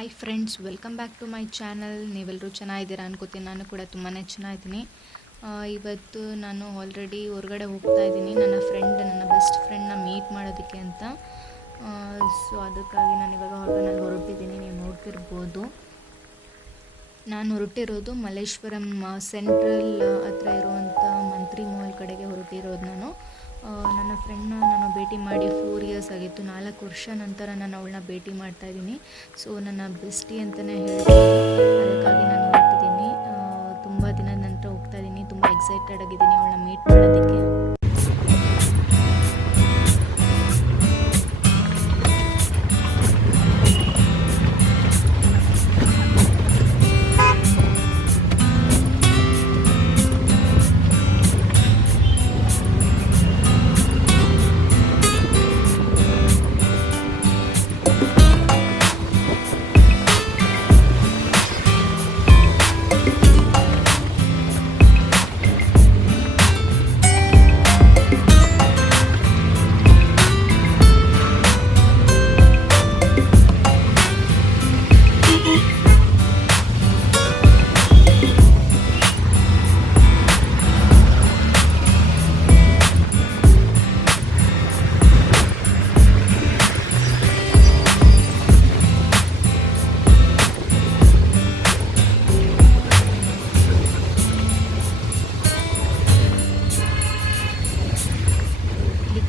Hi friends, welcome back to my channel. ನೀವೆಲ್ಲರೂ ಚೆನ್ನಾಗಿದ್ದೀರಾ ಅನ್ಕೋತೀನಿ. ನಾನು ಕೂಡ ತುಂಬಾ ಚೆನ್ನಾಗಿದ್ದೀನಿ. ಇವತ್ತು ನಾನು ಆಲ್ರೆಡಿ ಹೊರಗಡೆ ಹೋಗ್ತಾ ಇದ್ದೀನಿ ನನ್ನ ಬೆಸ್ಟ್ ಫ್ರೆಂಡ್ನ ಮೀಟ್ ಮಾಡೋದಕ್ಕೆ ಅಂತ. ಸೊ ಅದಕ್ಕಾಗಿ ನಾನು ಇವಾಗ ಆಟೋನಲ್ಲಿ ಹೊರಟಿದ್ದೀನಿ. ನೀವು ನೋಡ್ತಿರ್ಬೋದು, ನಾನು ಹೊರಟಿರೋದು ಮಲ್ಲೇಶ್ವರಂ ಸೆಂಟ್ರಲ್ ಹತ್ರ ಇರುವಂಥ ಮಂತ್ರಿ ಮಾಲ್ ಕಡೆಗೆ ಹೊರಟಿರೋದು. ನನ್ನ ಫ್ರೆಂಡ್ನ ನಾನು ಭೇಟಿ ಮಾಡಿ 4 ಇಯರ್ಸ್ ಆಗಿತ್ತು. 4 ವರ್ಷ ನಂತರ ನಾನು ಅವಳನ್ನ ಭೇಟಿ ಮಾಡ್ತಾ ಇದ್ದೀನಿ. ಸೊ ನನ್ನ ಬೆಸ್ಟಿ ಅಂತಲೇ ಹೇಳ್ಬೋದು. ಅದಕ್ಕಾಗಿ ನಾನು ಹೊರಟಿದ್ದೀನಿ. ತುಂಬ ದಿನದ ನಂತರ ಹೋಗ್ತಾ ಇದ್ದೀನಿ. ತುಂಬ ಎಕ್ಸೈಟೆಡ್ ಆಗಿದ್ದೀನಿ ಅವಳನ್ನ ಮೀಟ್ ಮಾಡೋದಕ್ಕೆ.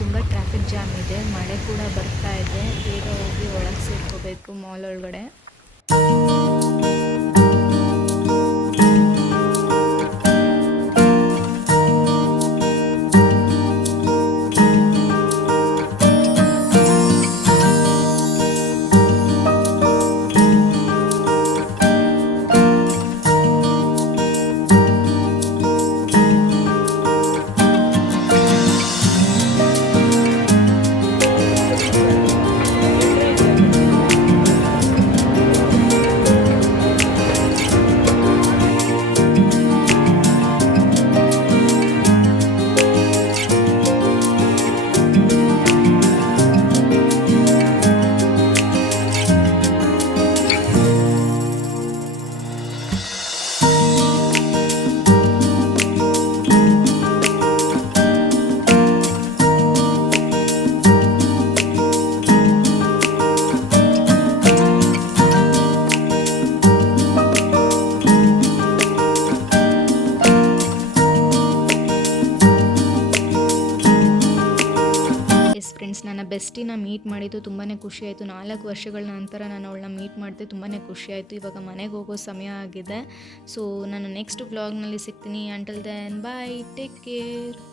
ತುಂಬ ಟ್ರಾಫಿಕ್ ಜಾಮ್ ಇದೆ, ಮಳೆ ಕೂಡ ಬರ್ತಾ ಇದೆ. ಬೇಗ ಹೋಗಿ ಒಳಗೆ ಸೇರ್ಕೋಬೇಕು ಮಾಲ್ ಒಳಗಡೆ. ಫ್ರೆಂಡ್ಸ್, ನನ್ನ ಬೆಸ್ಟಿನ ಮೀಟ್ ಮಾಡಿದ್ದು ತುಂಬಾ ಖುಷಿ ಆಯಿತು. 4 ವರ್ಷಗಳ ನಂತರ ನಾನು ಅವಳನ್ನ ಮೀಟ್ ಮಾಡಿದೆ. ತುಂಬಾ ಖುಷಿ ಆಯಿತು. ಇವಾಗ ಮನೆಗೆ ಹೋಗೋ ಸಮಯ ಆಗಿದೆ. ಸೊ ನಾನು ನೆಕ್ಸ್ಟ್ ವ್ಲಾಗ್ನಲ್ಲಿ ಸಿಗ್ತೀನಿ. Until then bye, take care.